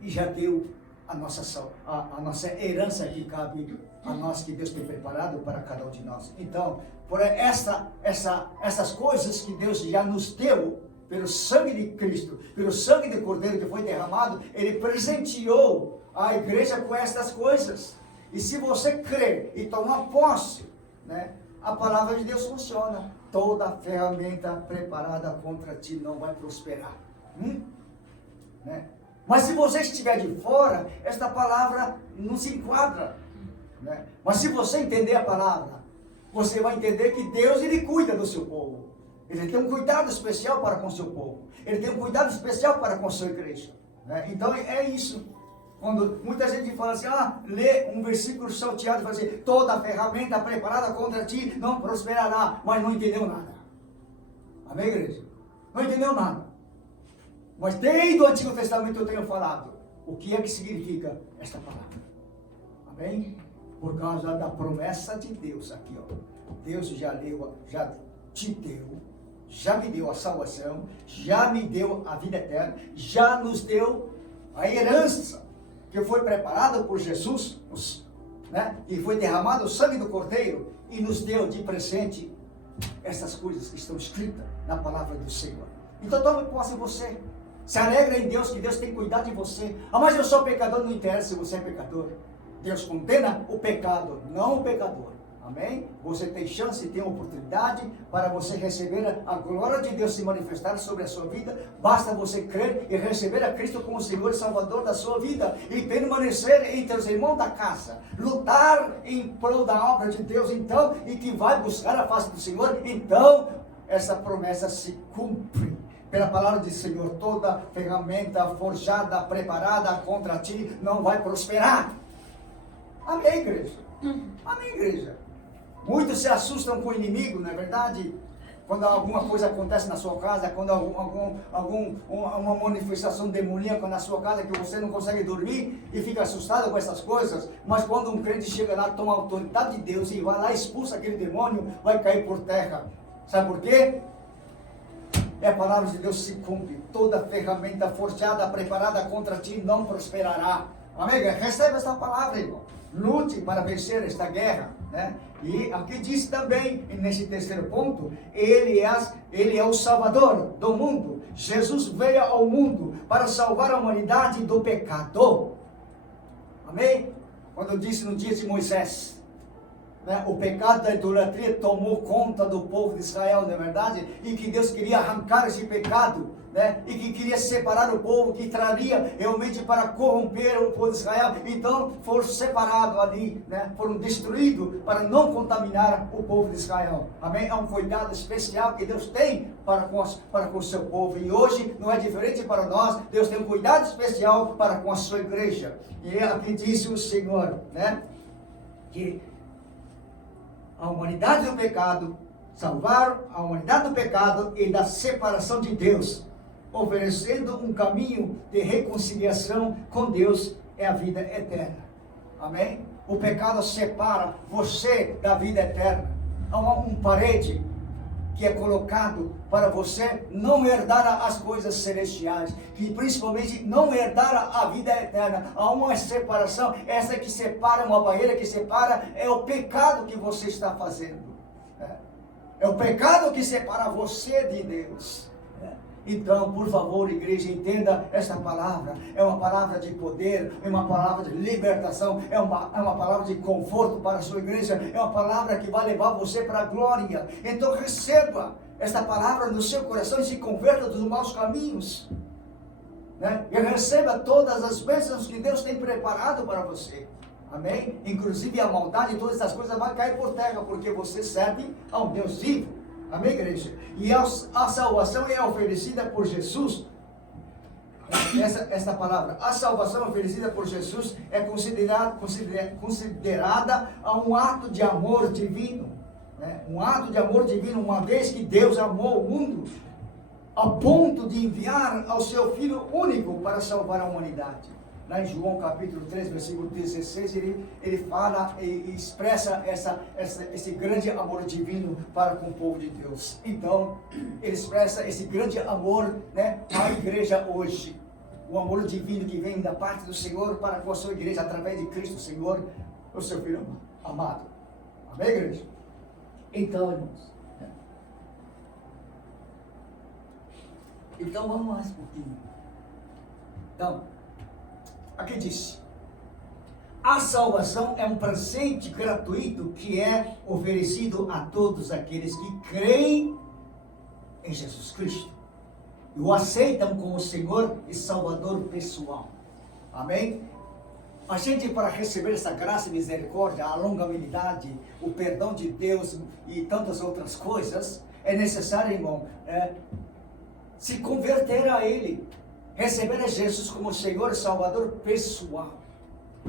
E já deu a nossa herança que cabe a nós, que Deus tem preparado para cada um de nós. Então, por essas coisas que Deus já nos deu, pelo sangue de Cristo, pelo sangue de Cordeiro que foi derramado, Ele presenteou a igreja com estas coisas. E se você crer e tomar posse, né, a palavra de Deus funciona. Toda ferramenta preparada contra ti não vai prosperar. Né? Mas se você estiver de fora, esta palavra não se enquadra. Né? Mas se você entender a palavra, você vai entender que Deus, Ele cuida do seu povo. Ele tem um cuidado especial para com o seu povo. Ele tem um cuidado especial para com a sua igreja. Né? Então é isso. Quando muita gente fala assim, lê um versículo salteado e fala assim, toda ferramenta preparada contra ti não prosperará, mas não entendeu nada. Amém, igreja? Não entendeu nada. Mas desde o Antigo Testamento eu tenho falado o que é que significa esta palavra. Amém? Por causa da promessa de Deus aqui, ó. Deus já te deu, já me deu a salvação, já me deu a vida eterna, já nos deu a herança que foi preparada por Jesus, né? E foi derramado o sangue do Cordeiro e nos deu de presente essas coisas que estão escritas na palavra do Senhor. Então tome posse você. Se alegra em Deus, que Deus tem cuidado de você. Mas eu sou pecador, não interessa se você é pecador. Deus condena o pecado, não o pecador. Amém? Você tem chance, tem oportunidade para você receber a glória de Deus se manifestar sobre a sua vida. Basta você crer e receber a Cristo como Senhor e Salvador da sua vida e permanecer entre os irmãos da casa, lutar em prol da obra de Deus, então, e que vai buscar a face do Senhor, então essa promessa se cumpre. Pela palavra do Senhor, toda ferramenta forjada, preparada contra ti não vai prosperar. Amém, igreja? Amém, igreja? Muitos se assustam com o inimigo, não é verdade? Quando alguma coisa acontece na sua casa, quando uma manifestação demoníaca na sua casa, que você não consegue dormir e fica assustado com essas coisas, mas quando um crente chega lá, toma a autoridade de Deus e vai lá e expulsa aquele demônio, vai cair por terra. Sabe por quê? A palavra de Deus se cumpre. Toda ferramenta forjada, preparada contra ti não prosperará. Amém? Recebe essa palavra, irmão. Lute para vencer esta guerra, né? E aqui diz também, nesse terceiro ponto, ele é o Salvador do mundo. Jesus veio ao mundo para salvar a humanidade do pecado. Amém? Quando eu disse no dia de Moisés, né, o pecado da idolatria tomou conta do povo de Israel, não é verdade? E que Deus queria arrancar esse pecado, né? E que queria separar o povo, que traria realmente para corromper o povo de Israel. Então foram separados ali, né? Foram destruídos para não contaminar o povo de Israel. Amém? É um cuidado especial que Deus tem para com o seu povo. E hoje não é diferente para nós. Deus tem um cuidado especial para com a sua igreja. E aqui diz o Senhor, né? Que a humanidade do pecado, salvar a humanidade do pecado e da separação de Deus, oferecendo um caminho de reconciliação com Deus, é a vida eterna. Amém? O pecado separa você da vida eterna. Há uma parede que é colocado para você não herdar as coisas celestiais, que principalmente não herdar a vida eterna. Há uma separação, essa que separa, uma barreira que separa, é o pecado que você está fazendo. É o pecado que separa você de Deus. Então, por favor, igreja, entenda esta palavra. É uma palavra de poder, é uma palavra de libertação, é uma palavra de conforto para a sua igreja, é uma palavra que vai levar você para a glória. Então, receba esta palavra no seu coração e se converta dos maus caminhos, né? E receba todas as bênçãos que Deus tem preparado para você. Amém? Inclusive a maldade e todas essas coisas vão cair por terra, porque você serve a um Deus vivo. Amém, igreja? E a salvação é oferecida por Jesus. Essa palavra, a salvação oferecida por Jesus é considerada um ato de amor divino. Né? Um ato de amor divino, uma vez que Deus amou o mundo, a ponto de enviar ao seu Filho único para salvar a humanidade. Lá em João capítulo 3, versículo 16, ele fala e expressa esse grande amor divino para com o povo de Deus. Então, ele expressa esse grande amor, né, à igreja hoje. O amor divino que vem da parte do Senhor para com a sua igreja, através de Cristo Senhor, o seu Filho amado. Amém, igreja? Então, irmãos. Então, vamos mais um pouquinho. Então, aqui diz: a salvação é um presente gratuito que é oferecido a todos aqueles que creem em Jesus Cristo e o aceitam como Senhor e Salvador pessoal. Amém? A gente, para receber essa graça e misericórdia, a longanimidade, o perdão de Deus e tantas outras coisas, é necessário, irmão, se converter a Ele, receber a Jesus como Senhor e Salvador pessoal.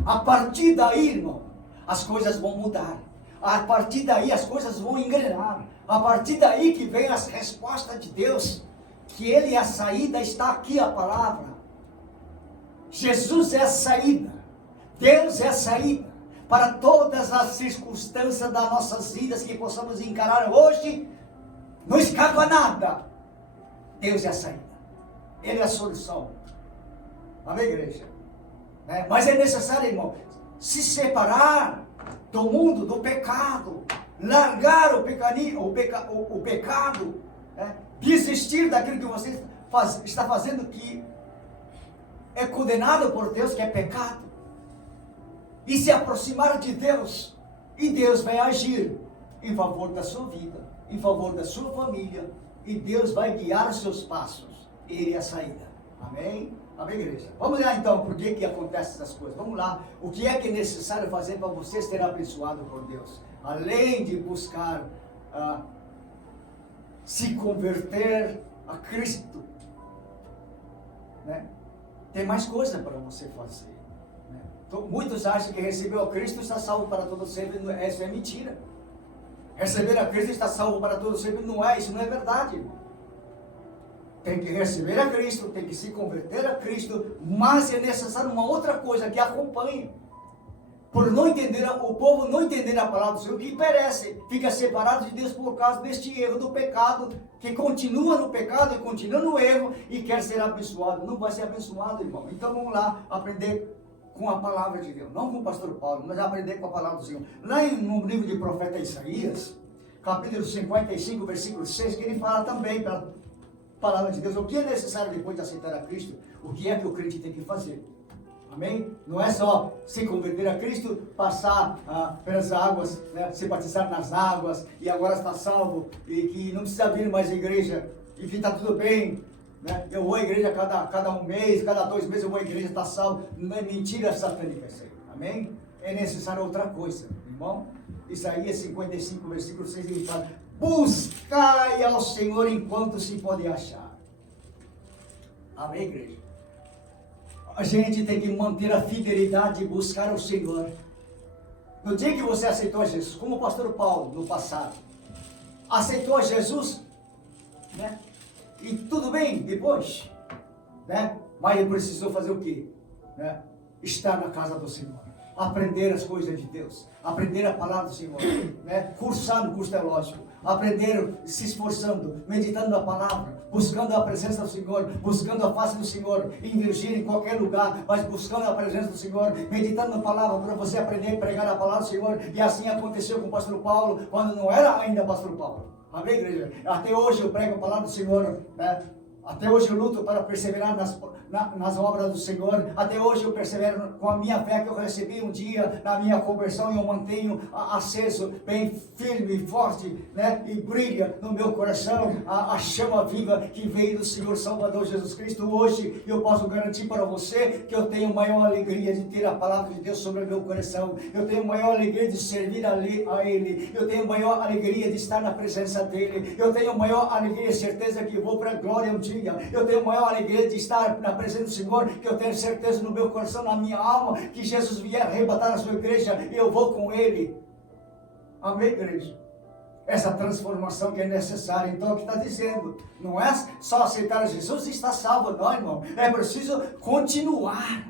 A partir daí, irmão, as coisas vão mudar. A partir daí as coisas vão engrenar. A partir daí que vem as respostas de Deus, que Ele é a saída, está aqui a palavra. Jesus é a saída. Deus é a saída para todas as circunstâncias das nossas vidas que possamos encarar hoje. Não escapa nada. Deus é a saída. Ele é a solução. Amém, igreja? Mas é necessário, irmão, se separar do mundo, do pecado, largar o pecado, desistir daquilo que você está fazendo que é condenado por Deus, que é pecado, e se aproximar de Deus, e Deus vai agir em favor da sua vida, em favor da sua família, e Deus vai guiar os seus passos. Ele é a saída. Amém? Amém, igreja? Vamos lá então, por que acontecem essas coisas? Vamos lá. O que é necessário fazer para você ser abençoado por Deus? Além de buscar se converter a Cristo, né? Tem mais coisa para você fazer. Né? Então, muitos acham que recebeu a Cristo está salvo para todo sempre. Isso é mentira. Receber a Cristo está salvo para todo sempre. Não é, isso não é verdade. Tem que receber a Cristo, tem que se converter a Cristo, mas é necessário uma outra coisa que acompanhe. Por não entender, o povo não entender a palavra do Senhor, que perece, fica separado de Deus por causa deste erro do pecado, que continua no pecado e continua no erro e quer ser abençoado. Não vai ser abençoado, irmão. Então vamos lá aprender com a palavra de Deus, não com o pastor Paulo, mas aprender com a palavra do Senhor. Lá no livro de profeta Isaías, capítulo 55, versículo 6, que ele fala também para palavra de Deus, o que é necessário depois de aceitar a Cristo, o que é que o crente tem que fazer. Amém? Não é só se converter a Cristo, passar pelas águas, né, se batizar nas águas e agora está salvo e que não precisa vir mais à igreja e que está tudo bem. Né? Eu vou à igreja cada um mês, cada 2 meses eu vou à igreja, está salvo. Não é mentira satânica isso aí. Amém? É necessário outra coisa, irmão. Isaías 55, versículo 6, ele fala: buscai ao Senhor enquanto se pode achar. Amém, igreja? A gente tem que manter a fidelidade e buscar ao Senhor. No dia que você aceitou a Jesus, como o pastor Paulo no passado, aceitou a Jesus, né? E tudo bem depois, né? Mas ele precisou fazer o quê? Né? Estar na casa do Senhor. Aprender as coisas de Deus, aprender a palavra do Senhor, né? Cursar no curso teológico, aprender se esforçando, meditando na palavra, buscando a presença do Senhor, buscando a face do Senhor, em Virgínia, em qualquer lugar, mas buscando a presença do Senhor, meditando na palavra, para você aprender a pregar a palavra do Senhor. E assim aconteceu com o pastor Paulo, quando não era ainda pastor Paulo. Amém, igreja? Até hoje eu prego a palavra do Senhor, né? Até hoje eu luto para perseverar nas obras do Senhor. Até hoje eu persevero com a minha fé que eu recebi um dia na minha conversão, e eu mantenho aceso, bem firme e forte, né? E brilha no meu coração a chama viva que veio do Senhor Salvador Jesus Cristo. Hoje eu posso garantir para você que eu tenho maior alegria de ter a palavra de Deus sobre o meu coração. Eu tenho maior alegria de servir a Ele. Eu tenho maior alegria de estar na presença dEle. Eu tenho maior alegria e certeza que vou para a glória um dia. Eu tenho maior alegria de estar na presença do Senhor, que eu tenho certeza no meu coração, na minha alma, que Jesus vier arrebatar a sua igreja e eu vou com Ele. Amém, igreja? Essa transformação que é necessária. Então, o que está dizendo? Não é só aceitar Jesus e estar salvo, não, irmão. É preciso continuar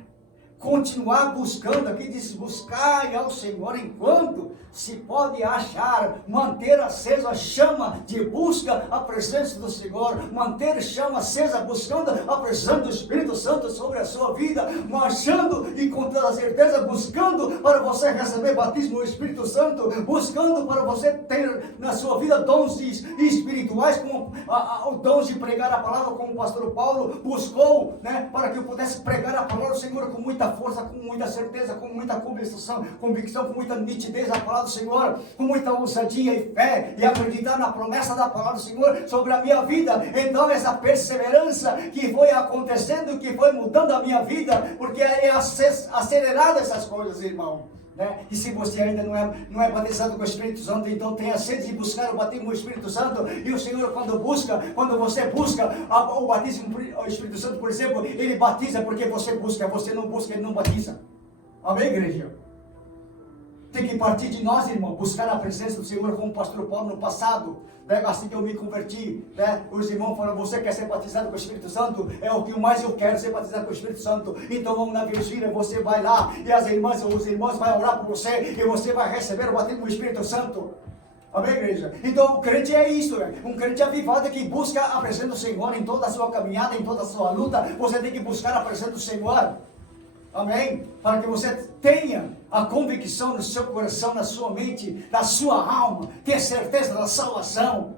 buscando. Aqui diz: buscai ao Senhor enquanto se pode achar, manter acesa a chama de busca a presença do Senhor, manter a chama acesa buscando a presença do Espírito Santo sobre a sua vida, marchando e com toda certeza buscando para você receber batismo no Espírito Santo, buscando para você ter na sua vida dons espirituais, como o dom de pregar a palavra, como o pastor Paulo buscou, né, para que eu pudesse pregar a palavra do Senhor com muita força, com muita certeza, com muita convicção, com muita nitidez a palavra do Senhor, com muita ousadia e fé, e acreditar na promessa da palavra do Senhor sobre a minha vida. Então essa perseverança que foi acontecendo, que foi mudando a minha vida, porque é acelerada essas coisas, irmão, né? E se você ainda não é batizado com o Espírito Santo, então tenha sede de buscar o batismo do Espírito Santo. E o Senhor, quando você busca o batismo do Espírito Santo, por exemplo, Ele batiza porque você busca. Você não busca, Ele não batiza. Amém, igreja? Tem que partir de nós, irmão, buscar a presença do Senhor, como o pastor Paulo no passado, né? Assim que eu me converti, né? Os irmãos falaram: você quer ser batizado com o Espírito Santo? É o que mais eu quero, ser batizado com o Espírito Santo. Então vamos na Virgínia, você vai lá, e as irmãs ou os irmãos vão orar por você, e você vai receber o batismo do Espírito Santo. Amém, igreja? Então o crente é isso, né? Um crente avivado que busca a presença do Senhor em toda a sua caminhada, em toda a sua luta. Você tem que buscar a presença do Senhor. Amém? Para que você tenha a convicção no seu coração, na sua mente, na sua alma, ter certeza da salvação.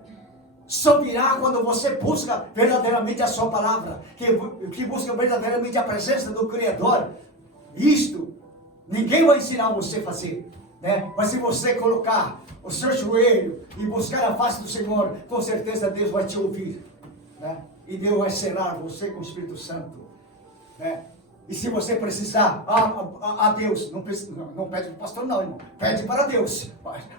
Só virá quando você busca verdadeiramente a sua palavra, que busca verdadeiramente a presença do Criador. Isto, ninguém vai ensinar você a fazer, né? Mas se você colocar o seu joelho e buscar a face do Senhor, com certeza Deus vai te ouvir, né? E Deus vai selar você com o Espírito Santo, né? E se você precisar, a Deus, não pede para o pastor não, irmão, pede para Deus.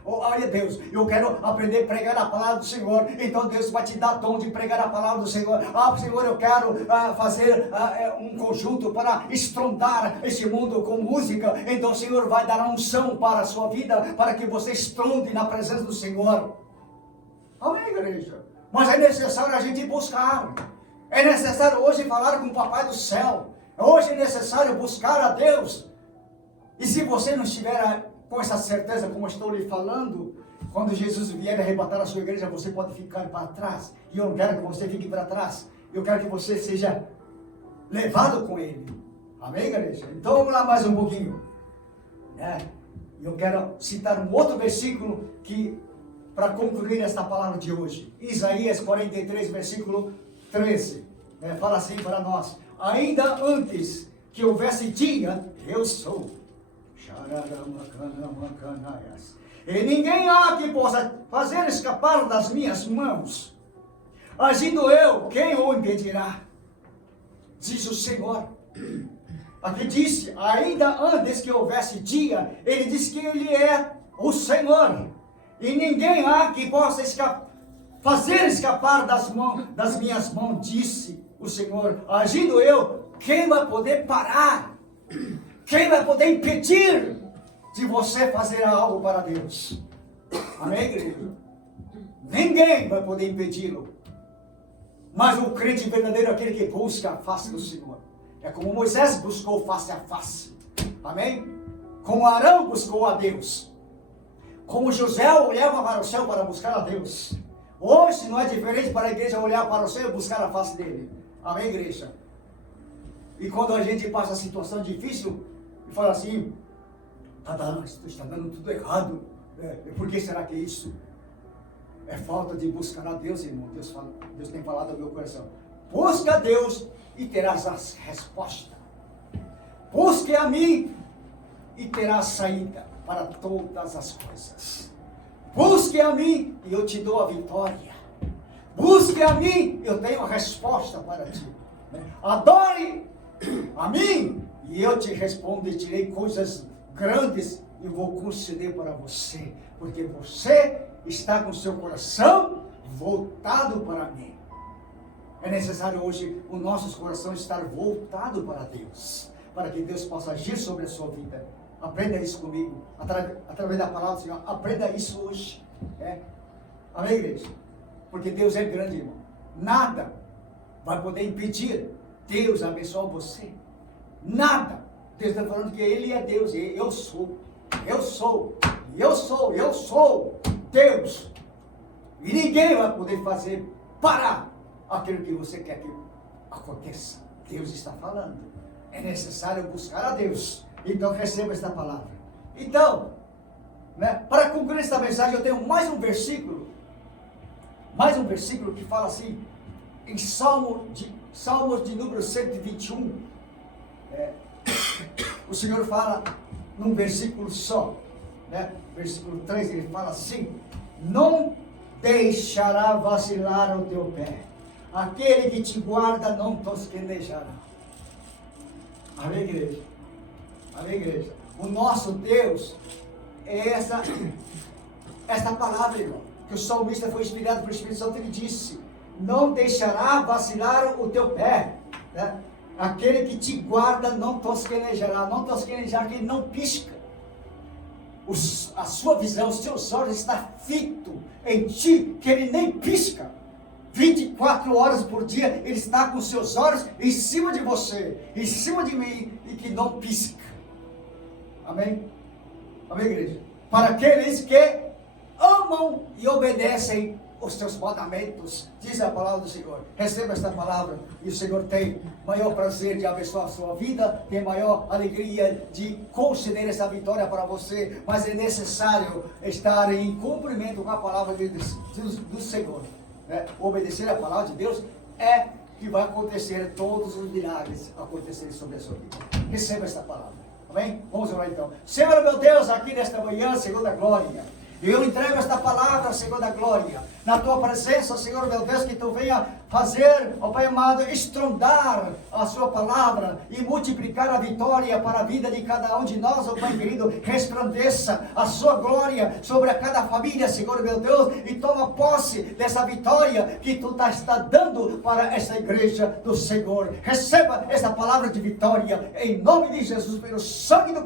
Olha, Deus, eu quero aprender a pregar a palavra do Senhor. Então Deus vai te dar dom de pregar a palavra do Senhor. Senhor, eu quero fazer um conjunto para estrondar este mundo com música. Então o Senhor vai dar unção para a sua vida, para que você estronde na presença do Senhor. Amém, igreja? Mas é necessário a gente buscar. É necessário hoje falar com o Papai do Céu. Hoje é necessário buscar a Deus. E se você não estiver com essa certeza, como estou lhe falando, quando Jesus vier arrebatar a sua igreja, você pode ficar para trás. E eu não quero que você fique para trás. Eu quero que você seja levado com Ele. Amém, igreja? Então vamos lá mais um pouquinho. Eu quero citar um outro versículo para concluir esta palavra de hoje. Isaías 43, versículo 13. Fala assim para nós: ainda antes que houvesse dia, eu sou. E ninguém há que possa fazer escapar das minhas mãos. Agindo eu, quem o impedirá? Diz o Senhor. Aqui disse, ainda antes que houvesse dia, Ele disse que Ele é o Senhor. E ninguém há que possa fazer escapar das minhas mãos, disse o Senhor. Agindo eu, quem vai poder parar? Quem vai poder impedir de você fazer algo para Deus? Amém, querido? Ninguém vai poder impedi-lo. Mas o crente verdadeiro é aquele que busca a face do Senhor. É como Moisés buscou face a face. Amém? Como Arão buscou a Deus. Como José olhava para o céu para buscar a Deus. Hoje não é diferente para a igreja olhar para o céu e buscar a face dele. Amém, igreja? E quando a gente passa a situação difícil e fala assim: tu está dando tudo errado. Por que será que é isso? É falta de buscar a Deus, irmão. Deus tem falado ao meu coração: busca a Deus e terás a resposta. Busque a mim e terás saída para todas as coisas. Busque a mim e eu te dou a vitória. Busque a mim, eu tenho a resposta para ti. Adore a mim e eu te respondo e tirei coisas grandes e vou conceder para você, porque você está com seu coração voltado para mim. É necessário hoje o nosso coração estar voltado para Deus, para que Deus possa agir sobre a sua vida. Aprenda isso comigo, através da palavra do Senhor. Aprenda isso hoje. Amém, igreja? Porque Deus é grande, irmão. Nada vai poder impedir Deus abençoar você. Nada. Deus está falando que Ele é Deus. E eu sou Deus. E ninguém vai poder fazer parar aquilo que você quer que aconteça. Deus está falando. É necessário buscar a Deus. Então receba esta palavra. Então, para concluir esta mensagem, eu tenho mais um versículo que fala assim, em Salmos de número 121, o Senhor fala num versículo só, versículo 3, ele fala assim: não deixará vacilar o teu pé, aquele que te guarda não tosquenejará. Amém, igreja? Amém, igreja? O nosso Deus é essa palavra, irmão, que o salmista foi inspirado pelo Espírito Santo. Ele disse: não deixará vacilar o teu pé, aquele que te guarda não tosquenejará. Não tosquenejar, que ele não pisca. A sua visão, os seus olhos estão fitos em ti, que ele nem pisca. 24 horas por dia, ele está com seus olhos em cima de você, em cima de mim, e que não pisca. Amém? Amém, igreja? Para aqueles que amam e obedecem os teus mandamentos, diz a palavra do Senhor. Receba esta palavra e o Senhor tem maior prazer de abençoar a sua vida, tem maior alegria de conceder essa vitória para você, mas é necessário estar em cumprimento com a palavra do Senhor. Obedecer a palavra de Deus é que vai acontecer todos os milagres acontecerem sobre a sua vida. Receba esta palavra. Amém? Vamos orar então. Senhor meu Deus, aqui nesta manhã, Senhor da glória, eu entrego esta palavra, Senhor da glória, na tua presença, Senhor meu Deus, que tu venha fazer, ó Pai amado, estrondar a sua palavra e multiplicar a vitória para a vida de cada um de nós, ó Pai querido. Resplandeça a sua glória sobre a cada família, Senhor meu Deus, e toma posse dessa vitória que tu está dando para esta igreja do Senhor. Receba esta palavra de vitória, em nome de Jesus, pelo sangue do